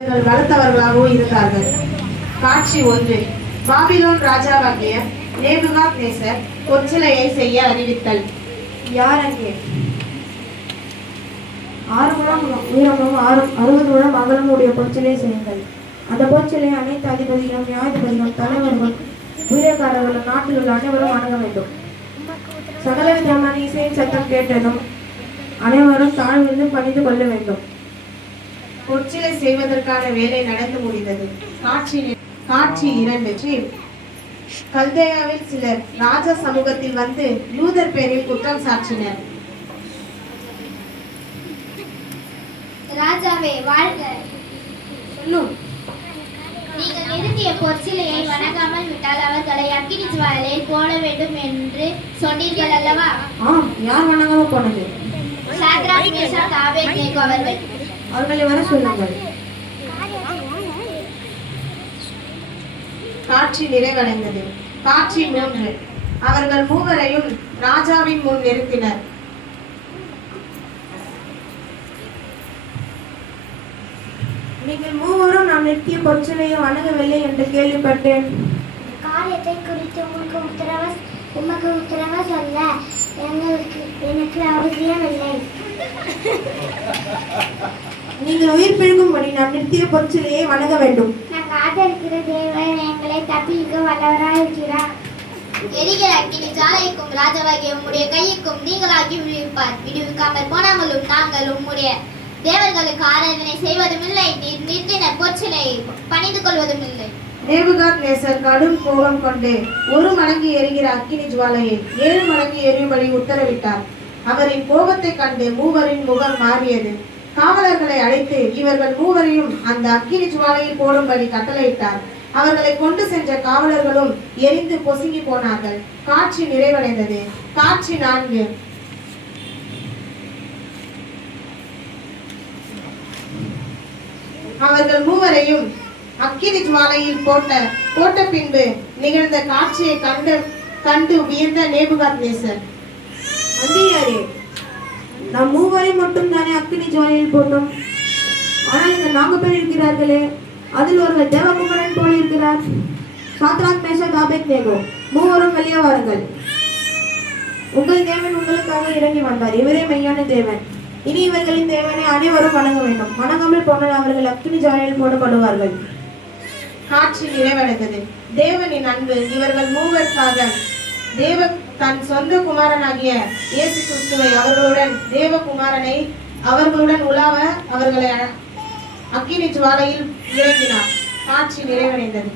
பலத்தவர்களாகவும் இருந்தார்கள். காட்சி 1. பாபிலோன் ராஜாவாகிய நேபுகாத்நேசர் பொற்சிலையை செய்ய அறிவித்தல். யார் அங்கே? 6 முழம் உயரமும் 60 முழம் அகலமும் உடைய பொற்சிலை செய்யுங்கள். அந்த பொற்சிலை அனைத்து அதிபதிகளும் நியாயாதிபதிகளும் தலைவர்கள் ஊழியக்காரர்களும் நாட்டில் உள்ள அனைவரும் வணங்க வேண்டும். சகலவிதமான இசையின் சத்தம் கேட்டதும் அனைவரும் தாழ்விருந்து பணிந்து கொள்ள வேண்டும். பொற்சிலை செய்வதற்கான வேலை நடந்து முடிந்தது. காட்சி 2. கல்தேயாவில் சிலர் ராஜ சமூகத்தில் வந்து யூதர் பேரில் குற்றம் சாட்டினர். ராஜாவே வாழ்க. சொல்லும். நீங்கள் நிறுத்திய பொற்சிலையை வணங்காமல் விட்டால் அவர்களை அக்கினி ஜுவாலையில் போட வேண்டும் என்று சொன்னீர்கள் அல்லவா? யார் வணங்காம போனது? சாத்ராக், மேஷாக், ஆபேத்நேகோ அவர்களை வர சொல்லுங்கள். காட்சி நிறைவடைந்தது. காட்சி 3. அவர்கள் மூவரையும் ராஜாவின் முன் நிறுத்தினர். நீங்கள் மூவரும் நான் நிறுத்திய பொற்சிலையை வணங்கவில்லை என்று கேள்விப்பட்டேன். காரியத்தை குறித்து உமக்கு உத்தரவு சொல்ல எனக்கு அவசியமில்லை. நீங்கள் உயிர் பிழைக்கும்படி நான் நிறுத்திய பொற்சிலையை வணங்க வேண்டும். நான் காத்திருக்கிற தேவன் எங்களை தப்பிக்க வல்லவராயிருக்கிறார். எரிகிற அக்கினி ஜாலைக்கும் ராஜாவாகிய உம்முடைய கையுக்கும் நீங்களாகி விடுவிப்பார். விடுவிக்காமல் போனாமலும் நாங்கள் உம்முடைய தேவர்களுக்கு ஆராதனை செய்வதும் இல்லை, நீர் நிறுத்தின பொற்சிலையை பணிந்து கொள்வதும் இல்லை. நேபுகாத்நேசர் கடும் கோபம் கொண்டு 1 மடங்கு எரிகிற அக்கினி ஜுவாலையை 7 மடங்கு எரியும்படி உத்தரவிட்டார். அவரின் கோபத்தை கண்டு மூவரின் முகம் மாறியது. காவலர்களை அழைத்து இவர்கள் மூவரையும் அந்த அக்கினி ஜுவாலையில் போடும்படி கட்டளையிட்டார். அவர்களை கொண்டு சென்ற காவலர்களும் எரிந்து பொசுங்கி போனார்கள். காட்சி நிறைவடைந்தது. காட்சி 4. அவர்கள் மூவரையும் அக்கினி ஜுவாலையில் போட்ட பின்பு நிகழ்ந்த காட்சியை கண்டு வியந்த நேபுகாத்நேசர், அந்தியாரே, நாம் மூவரை மட்டும் தானே அக்கினி ஜுவாலையில் போட்டோம். ஆனால் இந்த 4 பேர் இருக்கிறார்களே, அதில் ஒருவர் தேவகுமாரன் போல இருக்கிறார். சாத்ராக், மேஷாக், ஆபேத்நேகோ, மூவரும் வெளியே வாருங்கள். உங்கள் தேவன் உங்களுக்காக இறங்கி வந்தார். இவரே மெய்யான தேவன். இனி இவர்களின் தேவனை அனைவரும் வணங்க வேண்டும். வணங்காமல் போனால் அவர்கள் அக்கினி ஜுவாலையில் போடப்படுவார்கள். காட்சி நிறைவடைந்தது. தேவனின் அன்பு இவர்கள் மூவருக்காக தேவன் தன் சொந்த குமாரனாகிய இயேசு கிறிஸ்துவை அவர்களுடன் உலாவ அவர்களை அக்கினி ஜுவாலையில் இறங்கினார். காட்சி நிறைவடைந்தது.